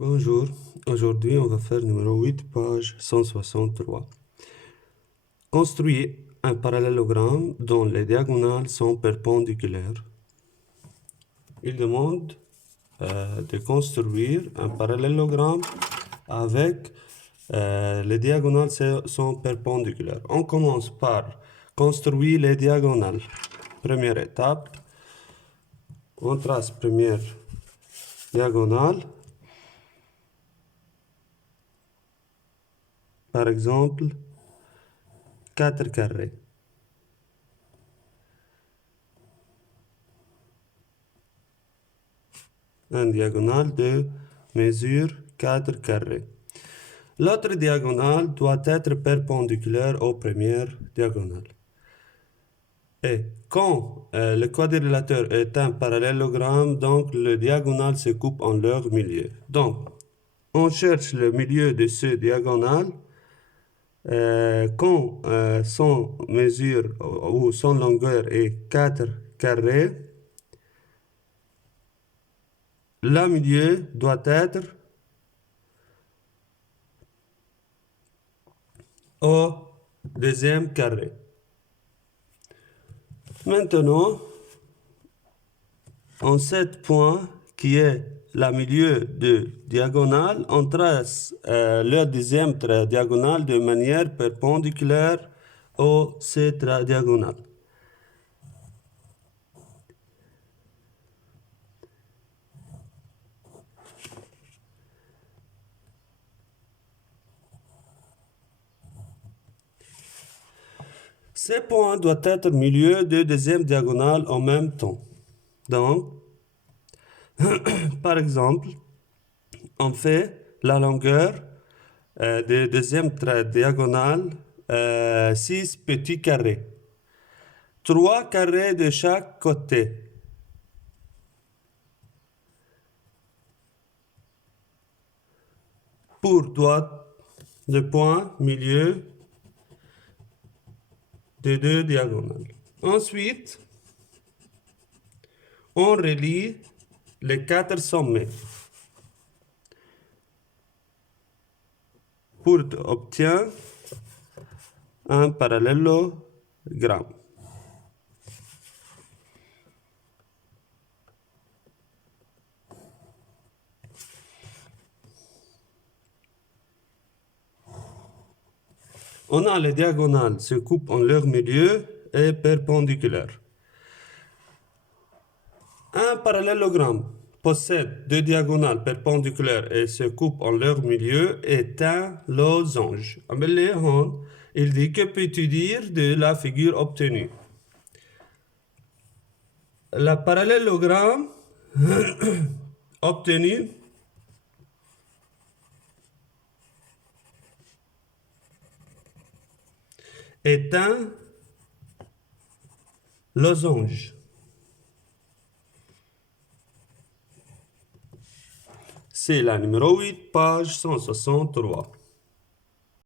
Bonjour, aujourd'hui on va faire numéro 8, page 163. Construis un parallélogramme dont les diagonales sont perpendiculaires. Il demande de construire un parallélogramme avec les diagonales sont perpendiculaires. On commence par construire les diagonales. Première étape, on trace première diagonale. Par exemple, 4 carrés. Un diagonale de mesure 4 carrés. L'autre diagonale doit être perpendiculaire aux premières diagonales. Et quand le quadrilatère est un parallélogramme, donc le diagonale se coupe en leur milieu. Donc, on cherche le milieu de ce diagonale. Quand son mesure ou son longueur est 4 carrés, le milieu doit être au deuxième carré. Maintenant, en 7 points, qui est le milieu de diagonale, on trace le deuxième trait diagonal de manière perpendiculaire au ce trait diagonal. Ces points doivent être milieu de deuxième diagonale en même temps. Donc, par exemple, on fait la longueur de deuxième trait diagonal 6 petits carrés. 3 carrés de chaque côté. Pour droite, le point milieu de deux diagonales. Ensuite, on relie les 4 sommets pour obtenir un parallélogramme. On a les diagonales se coupent en leur milieu et perpendiculaires. Un parallélogramme possède deux diagonales perpendiculaires et se coupe en leur milieu est un losange. Il dit que peux-tu dire de la figure obtenue? Le parallélogramme obtenu est un losange. C'est la numéro 8, page 163.